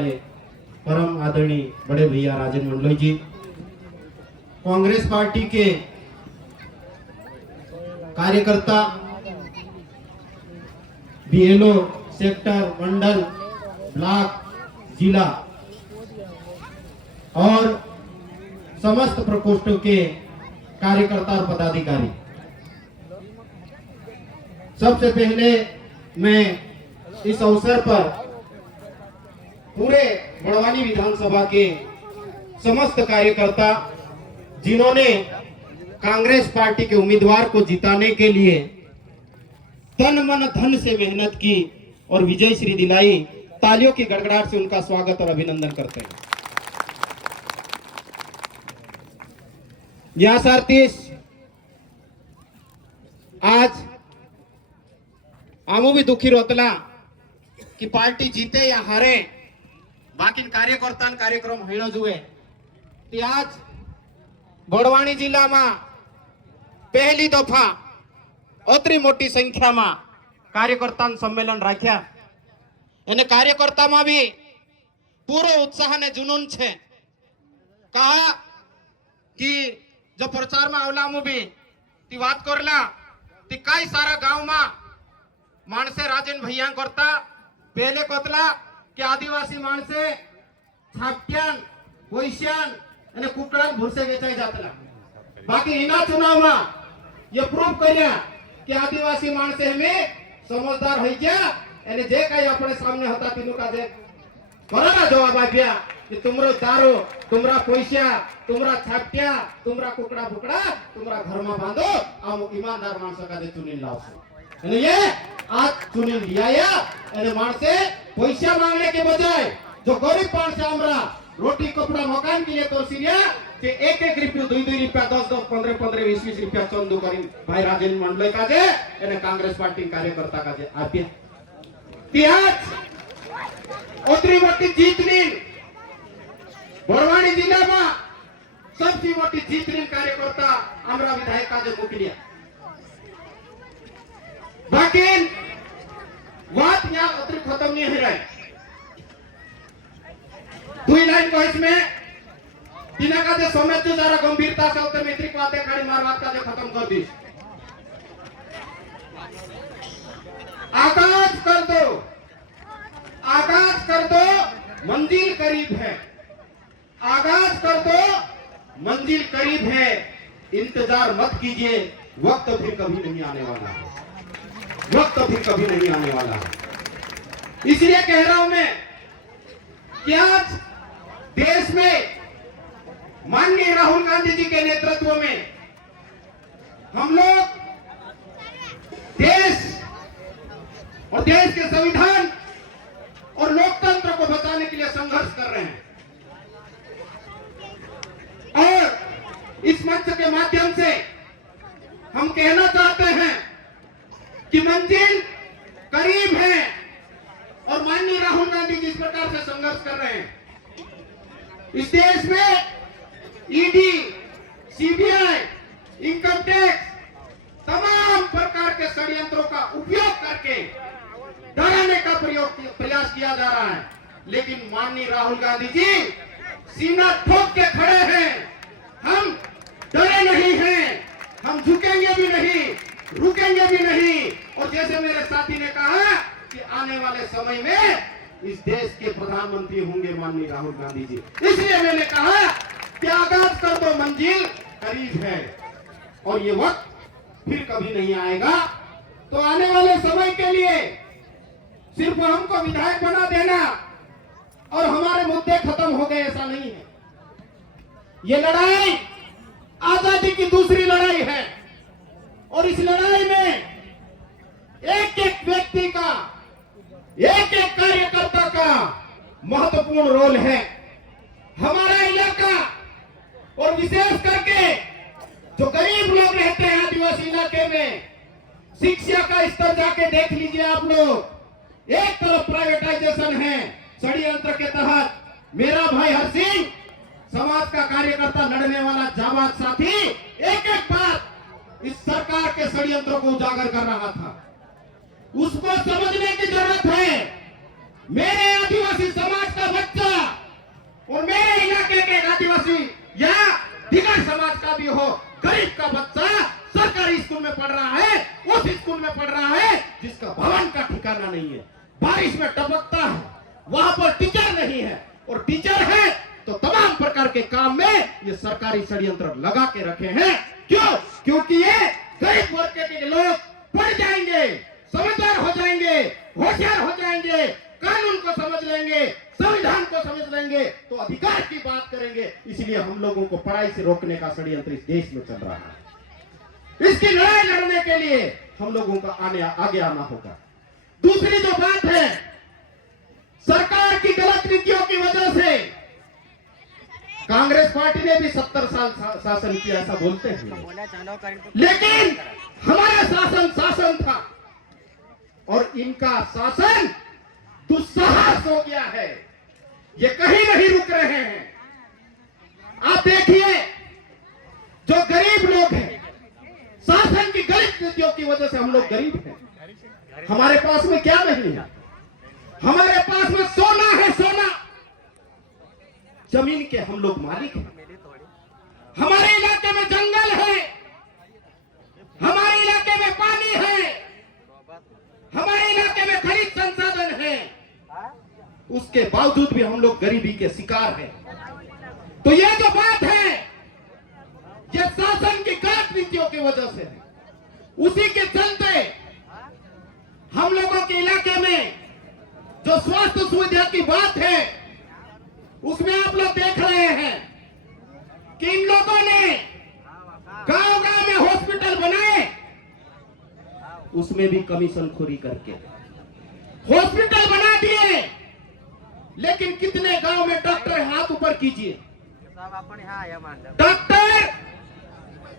परम आदरणीय बड़े भैया राजन मंडलोई जी, कांग्रेस पार्टी के कार्यकर्ता, बीएलओ, सेक्टर, मंडल, ब्लॉक, जिला और समस्त प्रकोष्ठों के कार्यकर्ता और पदाधिकारी, सबसे पहले मैं इस अवसर पर पूरे बड़वानी विधानसभा के समस्त कार्यकर्ता जिन्होंने कांग्रेस पार्टी के उम्मीदवार को जिताने के लिए तन मन धन से मेहनत की और विजय श्री दिलाई, तालियों की गड़गड़ाहट से उनका स्वागत और अभिनंदन करते हैं। या सारतीस आज आमो भी दुखी रोतला कि पार्टी जीते या हारे, बाकी कार्यकर्ता कार्यक्रम होना जुए। आज बड़वानी जिला में पहली दफा अतरी मोटी संख्या में कार्यकर्ता सम्मेलन राख्या। कार्यकर्ता में भी पूरो उत्साह ने जुनून छे। कहा कि जो प्रचार में आवला भी ती बात करला ती कई सारा गांव में मानसे राजन भैया करता पहले कोतला कि आदिवासी मानसे छाप्यान पैशान અને કુકડા ભૂસે વેચાઈ જાતલા। બાકી એના ચુનાવમાં ये પ્રૂફ કર્યા કે આદિવાસી માણસે અમે સમજદાર થઈ ગયા અને જે કાઈ આપણે સામે હતા તેનું કાજે બરાબર જવાબ આપ્યા कि तुमरो दारू, तुमरा पैसा, तुमरा छाप्या, तुमरा कुकड़ा बुकड़ा, तुमरा घर में बांधो, आम ईमानदार माणस काजे चुनी लावशो। અને ये आज चुनी लिया અને माणसे पैसा मांगने के बजाय जो गरीब माणस हमरा रोटी कपड़ा मकान के लिए तो सीरिया कि एक एक रुपया 2-2 रुपया 10-10 15-15 20-20 रुपया चंदू करी भाई राजन मंडलोई काजे एने कांग्रेस पार्टी कार्यकर्ता काजे आप्या। तिहाज ओतरी मोटी जीतनी बड़वानी जिला में सबसे मोटी जीतनी कार्यकर्ता हमरा विधायक काजे मोकलिया। बाकी बात यहाँ ओतरी खत्म नहीं हो रही। दुई लाइन को इसमें तीना का जो समय तो जरा गंभीरता से उत्तर मित्री को आते गाड़ी मारवात का जो खत्म कर दी। आगाज कर दो, मंजिल करीब है। आगाज कर दो, मंजिल करीब है। इंतजार मत कीजिए, वक्त फिर कभी नहीं आने वाला है। वक्त फिर कभी नहीं आने वाला है। इसलिए कह रहा हूं मैं कि आज देश में माननीय राहुल गांधी जी के नेतृत्व में हम लोग देश और देश के संविधान और लोकतंत्र को बचाने के लिए संघर्ष कर रहे हैं। और इस मंच के माध्यम से हम कहना चाहते हैं कि मंजिल करीब है और माननीय राहुल गांधी जिस प्रकार से संघर्ष कर रहे हैं, इस देश में ईडी, सीबीआई, इनकम टैक्स तमाम प्रकार के षड्यंत्रों का उपयोग करके डराने का प्रयास किया जा रहा है। लेकिन माननीय राहुल गांधी जी सीना ठोक के खड़े हैं। हम डरे नहीं हैं, हम झुकेंगे भी नहीं, रुकेंगे भी नहीं। और जैसे मेरे साथी ने कहा कि आने वाले समय में इस देश के प्रधानमंत्री होंगे माननीय राहुल गांधी जी। इसलिए मैंने कहा कि आगाज कर दो, मंजिल करीब है और ये वक्त फिर कभी नहीं आएगा। तो आने वाले समय के लिए सिर्फ हमको विधायक बना देना और हमारे मुद्दे खत्म हो गए, ऐसा नहीं है। ये लड़ाई आजादी की दूसरी लड़ाई है और इस लड़ाई में एक एक व्यक्ति का, एक एक कार्यकर्ता का महत्वपूर्ण रोल है। हमारा इलाका और विशेष करके जो गरीब लोग रहते हैं आदिवासी इलाके में, शिक्षा का स्तर जाके देख लीजिए आप लोग। एक तरफ प्राइवेटाइजेशन है षड्यंत्र के तहत। मेरा भाई हर सिंह समाज का कार्यकर्ता, लड़ने वाला जाबाज साथी एक एक बार इस सरकार के षड्यंत्रों को उजागर कर रहा था। उसको समझने की जरूरत है। मेरे आदिवासी समाज का बच्चा और मेरे इलाके के आदिवासी या दिगर समाज का भी हो, गरीब का बच्चा सरकारी स्कूल में पढ़ रहा है, उस स्कूल में पढ़ रहा है जिसका भवन का ठिकाना नहीं है, बारिश में टपकता है, वहां पर टीचर नहीं है, और टीचर है तो तमाम प्रकार के काम में ये सरकारी षड्यंत्र लगा के रखे हैं। क्यों? क्योंकि ये गरीब वर्ग के लोग पढ़ जाएंगे, समझदार हो जाएंगे, होशियार हो जाएंगे, कानून को समझ लेंगे, संविधान को समझ लेंगे तो अधिकार की बात करेंगे। इसलिए हम लोगों को पढ़ाई से रोकने का षड्यंत्र इस देश में चल रहा है। इसकी लड़ाई लड़ने के लिए हम लोगों का आगे आना होगा। दूसरी जो बात है, सरकार की गलत नीतियों की वजह से कांग्रेस पार्टी ने भी 70 साल शासन किया ऐसा बोलते हैं, लेकिन हमारा शासन था और इनका शासन दुस्साहस हो गया है। ये कहीं नहीं रुक रहे हैं। आप देखिए, जो गरीब लोग हैं, शासन की गलत नीतियों की वजह से हम लोग गरीब हैं। हमारे पास में क्या नहीं है? हमारे पास में सोना है, सोना, जमीन के हम लोग मालिक हैं। हमारे इलाके में जंगल है, हमारे इलाके में पानी है, हमारे इलाके में खनिज संसाधन है, उसके बावजूद भी हम लोग गरीबी के शिकार हैं। तो यह जो बात है, यह शासन की गलत नीतियों की वजह से है। उसी के चलते हम लोगों के इलाके में जो स्वास्थ्य सुविधा की बात है, उसमें आप लोग देख रहे हैं कि इन लोगों ने गांव-गांव में हॉस्पिटल बनाए, उसमें भी कमीशनखोरी करके हॉस्पिटल बना दिए। लेकिन कितने गांव में डॉक्टर, हाथ ऊपर कीजिए, डॉक्टर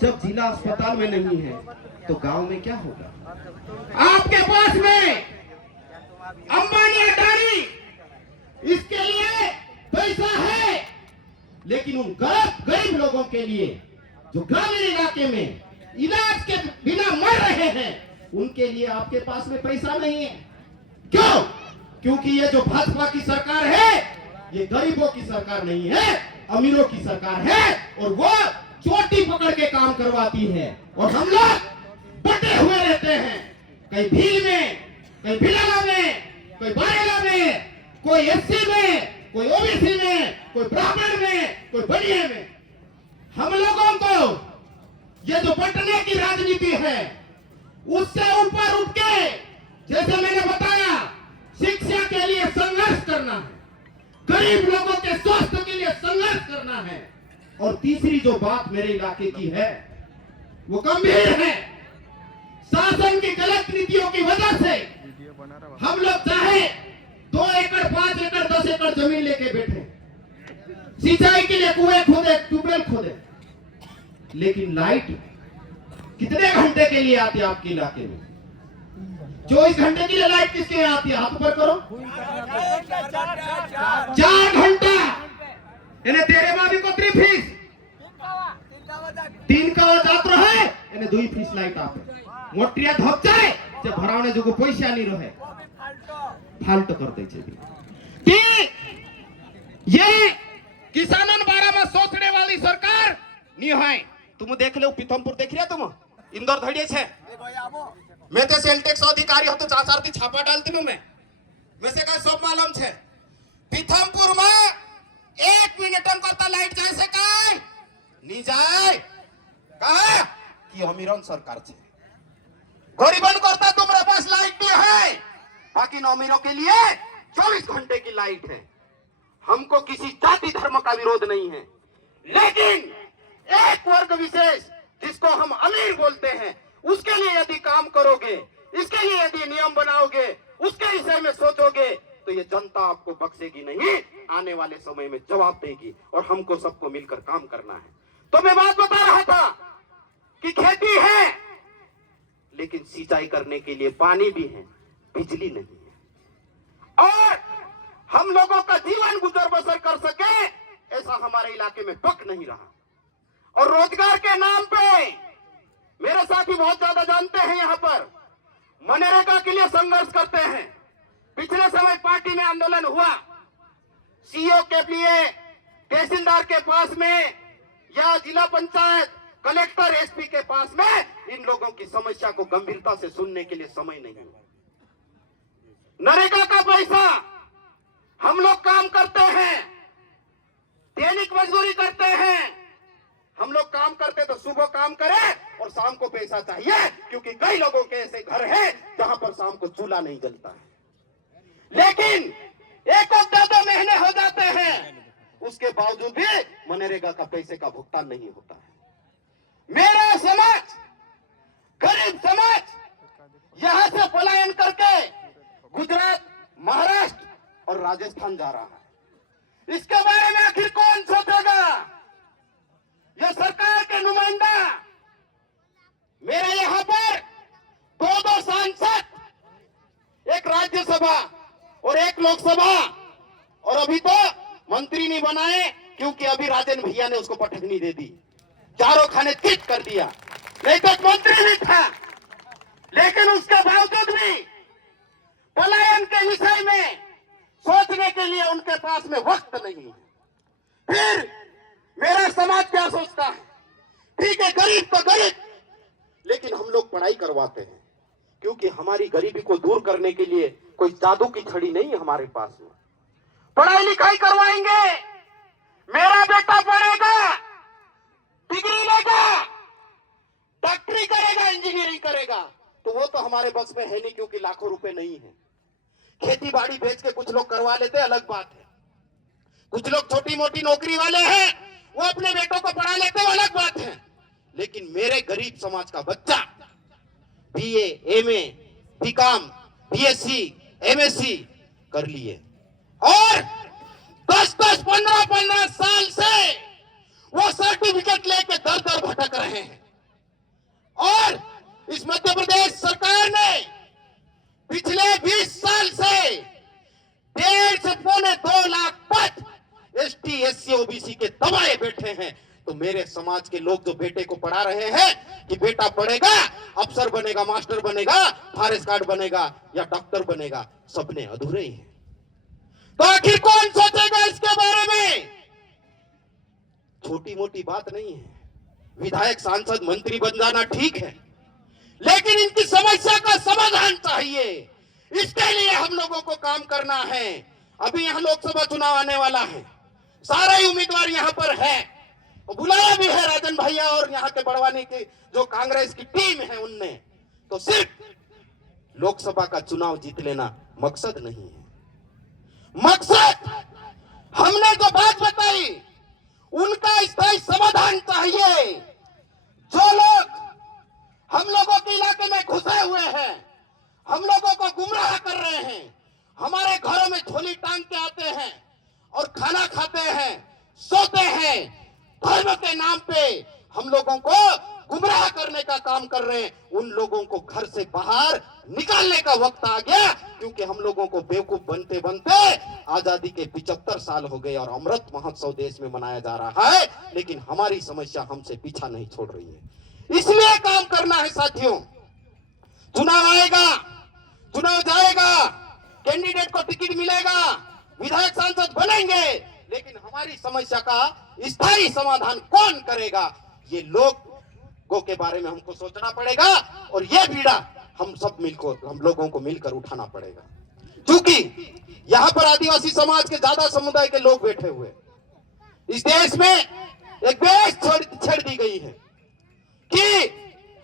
जब जिला अस्पताल में नहीं है तो गांव में क्या होगा? आपके पास में अंबानी, अडानी, इसके लिए पैसा है, लेकिन उन गरीब लोगों के लिए जो ग्रामीण इलाके में इलाज के बिना मर रहे हैं, उनके लिए आपके पास में पैसा नहीं है। क्यों? क्योंकि ये जो भाजपा की सरकार है, ये गरीबों की सरकार नहीं है, अमीरों की सरकार है, और वो चोटी पकड़ के काम करवाती है। और हम लोग बटे हुए रहते हैं, कहीं भील में, कहीं भिलाला में, कोई बारेला में, कोई एससी में, कोई ओबीसी में, कोई ब्राह्मण में, कोई बनिए में। हम लोगों को ये जो बंटने की राजनीति है, उससे ऊपर उठ के, जैसे मैंने बताया, शिक्षा के लिए संघर्ष करना है, गरीब लोगों के स्वास्थ्य के लिए संघर्ष करना है। और तीसरी जो बात मेरे इलाके की है, वो गंभीर है। शासन की गलत नीतियों की वजह से हम लोग चाहे 2 एकड़, 5 एकड़, 10 एकड़ जमीन लेके बैठे, सिंचाई के लिए कुएं खोदे, ट्यूबवेल खोदे, लेकिन लाइट कितने घंटे के लिए आती है आपके इलाके में? 24 घंटे के लिए लाइट किसके यहाँ आती है? हाथ ऊपर करो। 4 घंटा। इन्हें तेरे मावी को 3 फीस 3 का जात रहे, इन्हें 2 फीस लाइट आते। मोटिया धप जाए जे भरावने जो पैसा नहीं रहे, फाल्ट कर दे छे। ये किसानन बारे में सोचने वाली सरकार नहीं है। तुम देख लो, पीथमपुर देख रहा तुम, इंदौर धड़िए छे। मैं तो सेल टैक्स अधिकारी हूं, तो 4 की छापा डालती हूं मैं से का सब मालूम छे। पीथमपुर में 1 मिनट करता लाइट जाए से काय नहीं जाए, कहा कि अमीरन सरकार छे। गरीबन करता तुम्हारे पास लाइट भी है, बाकी अमीरों के लिए 24 घंटे की लाइट है। हमको किसी जाति धर्म का विरोध नहीं है, लेकिन एक वर्ग विशेष जिसको हम अमीर बोलते हैं, उसके लिए यदि काम करोगे, इसके लिए यदि नियम बनाओगे, उसके विषय में सोचोगे, तो ये जनता आपको बख्शेगी नहीं, आने वाले समय में जवाब देगी। और हमको सबको मिलकर काम करना है। तो मैं बात बता रहा था कि खेती है, लेकिन सिंचाई करने के लिए पानी भी है, बिजली नहीं है, और हम लोगों का जीवन गुजर बसर कर सके ऐसा हमारे इलाके में पक नहीं रहा। और रोजगार के नाम पे मेरे साथी बहुत ज्यादा जानते हैं, यहाँ पर मनरेगा के लिए संघर्ष करते हैं, पिछले समय पार्टी में आंदोलन हुआ, सीओ के लिए तहसीलदार के पास में या जिला पंचायत कलेक्टर एसपी के पास में इन लोगों की समस्या को गंभीरता से सुनने के लिए समय नहीं है। नरेगा का पैसा हम लोग काम करते हैं, दैनिक मजदूरी करते हैं, हम लोग काम करते तो सुबह काम करें और शाम को पैसा चाहिए, क्योंकि कई लोगों के ऐसे घर हैं जहां पर शाम को चूल्हा नहीं जलता है। लेकिन एक और ज्यादा महीने हो जाते हैं, उसके बावजूद भी मनरेगा का पैसे का भुगतान नहीं होता है। मेरा समाज, गरीब समाज यहां से पलायन करके गुजरात, महाराष्ट्र और राजस्थान जा रहा है। इसके बारे में आखिर कौन सोचेगा? यह सरकार के नुमाइंदा, मेरे यहां पर दो सांसद, एक राज्यसभा और एक लोकसभा, और अभी तो मंत्री नहीं बनाए क्योंकि अभी राजन भैया ने उसको पटकनी दे दी, चारों खाने चित कर दिया, नहीं तो मंत्री भी था। लेकिन उसके बावजूद भी पलायन के विषय में सोचने के लिए उनके पास में वक्त नहीं है। फिर मेरा समाज क्या सोचता है? ठीक है, गरीब तो गरीब, लेकिन हम लोग पढ़ाई करवाते हैं, क्योंकि हमारी गरीबी को दूर करने के लिए कोई जादू की छड़ी नहीं है हमारे पास में। पढ़ाई लिखाई करवाएंगे, मेरा बेटा पढ़ेगा, डिग्री लेगा, डॉक्टरी करेगा, इंजीनियरिंग करेगा, तो वो तो हमारे बस में है नहीं, क्योंकि लाखों रुपए नहीं है। खेती बाड़ी बेच के कुछ लोग करवा लेते, अलग बात है। कुछ लोग छोटी मोटी नौकरी वाले हैं, वो अपने बेटों को पढ़ा लेते, वो अलग बात है। लेकिन मेरे गरीब समाज का बच्चा BA, MA, BCom, BSc, MSc कर लिए और 10-10, 15-15 साल से वो सर्टिफिकेट लेके दर दर भटक रहे हैं। और इस मध्य प्रदेश सरकार ने पिछले 20 साल से 1.5 से 2.25 लाख पद एसटी, एससी, ओबीसी के दबाए बैठे हैं। तो मेरे समाज के लोग जो बेटे को पढ़ा रहे हैं कि बेटा पढ़ेगा, अफसर बनेगा, मास्टर बनेगा, फॉरेस्ट गार्ड बनेगा या डॉक्टर बनेगा, सपने अधूरे ही हैं। तो आखिर कौन सोचेगा इसके बारे में? छोटी मोटी बात नहीं है, विधायक, सांसद, मंत्री बन जाना ठीक है, लेकिन इनकी समस्या का समाधान चाहिए। इसके लिए हम लोगों को काम करना है। अभी यहाँ लोकसभा चुनाव आने वाला है, सारे उम्मीदवार यहाँ पर है, बुलाया भी है राजन भैया और यहाँ के बड़वानी की जो कांग्रेस की टीम है उनने। तो सिर्फ लोकसभा का चुनाव जीत लेना मकसद नहीं है। मकसद हमने जो बात बताई उनका स्थायी समाधान चाहिए। जो लोग हम लोगों के इलाके में घुसे हुए हैं, हम लोगों को गुमराह कर रहे हैं, हमारे घरों में झोली टांग के आते हैं और खाना खाते हैं, सोते हैं, धर्म के नाम पे हम लोगों को गुमराह करने का काम कर रहे हैं, उन लोगों को घर से बाहर निकालने का वक्त आ गया। क्योंकि हम लोगों को बेवकूफ बनते बनते आजादी के 75 साल हो गए और अमृत महोत्सव देश में मनाया जा रहा है, लेकिन हमारी समस्या हमसे पीछा नहीं छोड़ रही है। इसलिए काम करना है साथियों। चुनाव आएगा, चुनाव जाएगा, कैंडिडेट को टिकट मिलेगा, विधायक सांसद बनेंगे, लेकिन हमारी समस्या का स्थायी समाधान कौन करेगा? ये लोगों के बारे में हमको सोचना पड़ेगा और ये बीड़ा हम सब मिलकर, हम लोगों को मिलकर उठाना पड़ेगा। क्योंकि यहाँ पर आदिवासी समाज के ज्यादा समुदाय के लोग बैठे हुए, इस देश में एक बेस छेड़ दी गई है कि,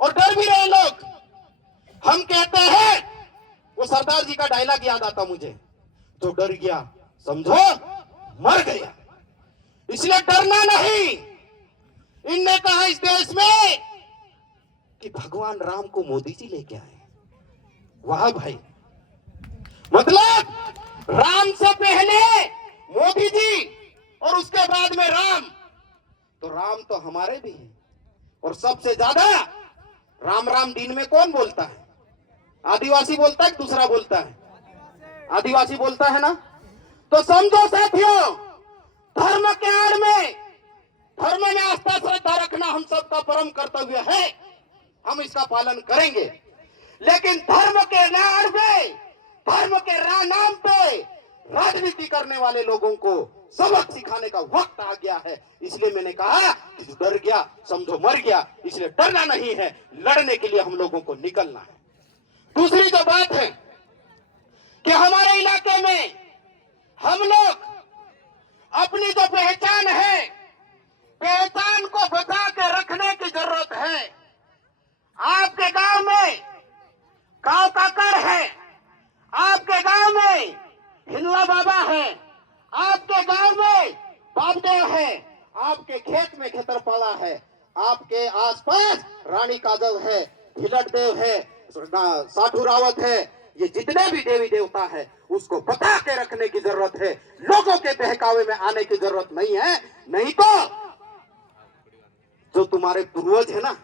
और डर भी रहे लोग। हम कहते हैं, वो सरदार जी का डायलॉग याद आता मुझे, जो डर गया समझो मर गया। इसलिए डरना नहीं। इनने कहा इस देश में कि भगवान राम को मोदी जी लेके आए। वाह भाई, मतलब राम से पहले मोदी जी और उसके बाद में राम। तो राम तो हमारे भी हैं, और सबसे ज्यादा राम राम दिन में कौन बोलता है? आदिवासी बोलता है कि दूसरा बोलता है? आदिवासी बोलता है ना। तो समझो साथियों, धर्म के आड़ में, धर्म में आस्था श्रद्धा रखना हम सबका परम कर्तव्य है, हम इसका पालन करेंगे। लेकिन धर्म के आड़ में, धर्म के नाम पे राजनीति करने वाले लोगों को सबक सिखाने का वक्त आ गया है। इसलिए मैंने कहा कि जो डर गया समझो मर गया, इसलिए डरना नहीं है, लड़ने के लिए हम लोगों को निकलना है। दूसरी तो बात है कि हमारे इलाके में हम लोग अपनी जो पहचान है, पहचान को बचा के रखने की जरूरत है। आपके गांव में काव काकर है, आपके गांव में हिंदुआ बाबा है, आपके गांव में बापदेव है, आपके खेत में खेतरपाड़ा है, आपके आसपास रानी काजल है, हिलट देव है, साधु रावत है। ये जितने भी देवी देवता है उसको बता के रखने की जरूरत है, लोगों के बहकावे में आने की जरूरत नहीं है। नहीं तो जो तुम्हारे पूर्वज है ना,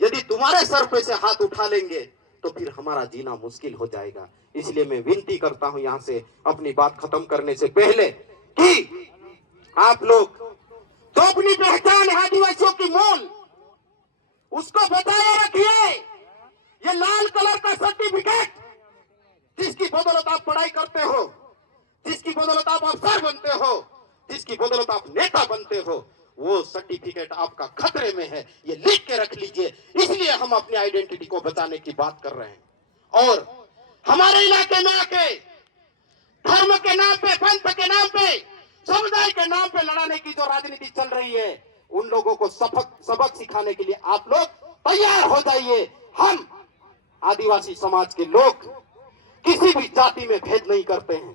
यदि तुम्हारे सर पे से हाथ उठा लेंगे तो फिर हमारा जीना मुश्किल हो जाएगा। इसलिए मैं विनती करता हूं यहां से अपनी बात खत्म करने से पहले कि आप लोग जो अपनी पहचान है आदिवासियों की मूल, उसको बचाए रखिए। ये लाल कलर का सर्टिफिकेट जिसकी बदौलत आप पढ़ाई करते हो, जिसकी बदौलत आप अफसर बनते हो, जिसकी बदौलत आप नेता बनते हो, वो सर्टिफिकेट आपका खतरे में है। ये लिख के रख लीजिए। इसलिए हम अपनी आइडेंटिटी को बचाने की बात कर रहे हैं। और हमारे इलाके में आके धर्म के नाम पे, पंथ के नाम पे, समुदाय के नाम पे लड़ाने की जो राजनीति चल रही है, उन लोगों को सबक सिखाने के लिए आप लोग तैयार हो जाइए। हम आदिवासी समाज के लोग किसी भी जाति में भेद नहीं करते हैं,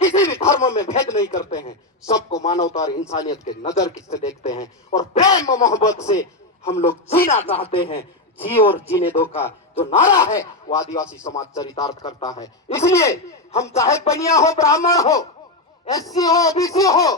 किसी भी धर्म में भेद नहीं करते हैं, सबको मानवता और इंसानियत के नजर से देखते हैं और प्रेम और मोहब्बत से हम लोग जीना चाहते हैं। जी और जीने दो का जो नारा है वो आदिवासी समाज चरितार्थ करता है। इसलिए हम चाहे बनिया हो, ब्राह्मण हो, एससी हो, ओबीसी हो,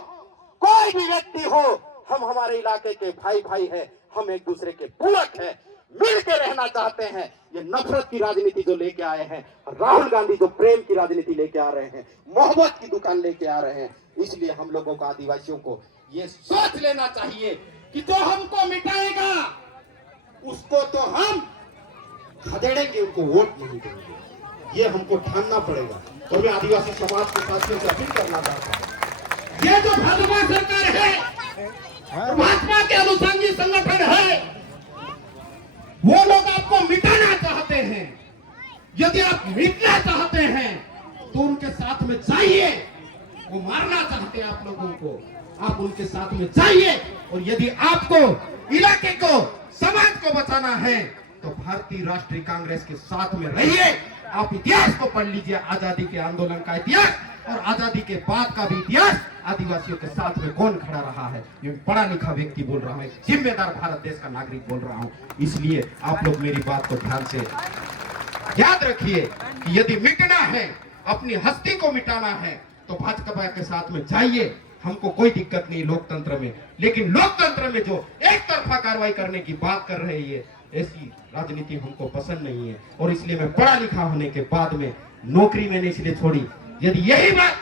कोई भी व्यक्ति हो, हम हमारे इलाके के भाई भाई है, हम एक दूसरे के पूरक है, मिल के रहना चाहते हैं। ये नफरत की राजनीति जो लेके आए हैं राहुल गांधी, जो प्रेम की राजनीति लेके आ रहे हैं, मोहब्बत की दुकान लेके आ रहे हैं, इसलिए हम लोगों को, आदिवासियों को ये सोच लेना चाहिए कि जो हमको मिटाएगा उसको तो हम खदेड़ेंगे, उनको वोट नहीं देंगे। ये हमको ठानना पड़ेगा। तो मैं आदिवासी समाज के साथियों से अपील करना चाहता हूँ, ये जो भाजपा सरकार है, भाजपा के अनुषंगी संगठन है, वो लोग आपको मिटाना चाहते हैं। यदि आप मिटना चाहते हैं तो उनके साथ में जाइए। वो मारना चाहते हैं आप लोगों को, आप उनके साथ में जाइए। और यदि आपको इलाके को, समाज को बचाना है तो भारतीय राष्ट्रीय कांग्रेस के साथ में रहिए। आप इतिहास को पढ़ लीजिए, आजादी के आंदोलन का इतिहास और आजादी के बाद का भी इतिहास, आदिवासियों के साथ में कौन खड़ा रहा है। ये पढ़ा लिखा व्यक्ति बोल रहा हूँ, जिम्मेदार भारत देश का नागरिक बोल रहा हूँ। इसलिए आप लोग मेरी बात को ध्यान से याद रखिए कि यदि मिटना है, अपनी हस्ती को मिटाना है तो भाजपा के साथ में जाइए। हमको कोई दिक्कत नहीं लोकतंत्र में, लेकिन लोकतंत्र में जो एक तरफा कार्रवाई करने की बात कर रहे हैं, ऐसी राजनीति हमको पसंद नहीं है। और इसलिए मैं पढ़ा लिखा होने के बाद में नौकरी मैंने इसलिए छोड़ी। यदि यही बात